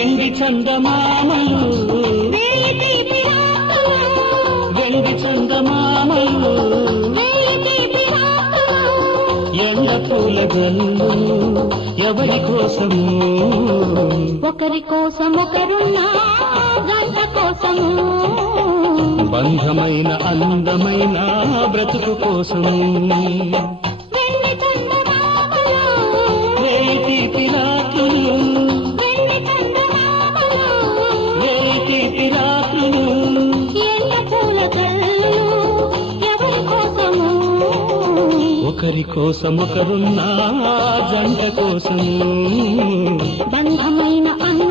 వెండి చందమామలు వెండి చందమామలు ఎండ పూల గల్లు ఎవరి కోసము ఒకరి కోసం ఒకరున్నా గంట కోసము బంధమైన అందమైన బ్రతుకు కోసము ఒకరి కోసం ఒకరున్నా జంట కోసము బంధమైన అన్న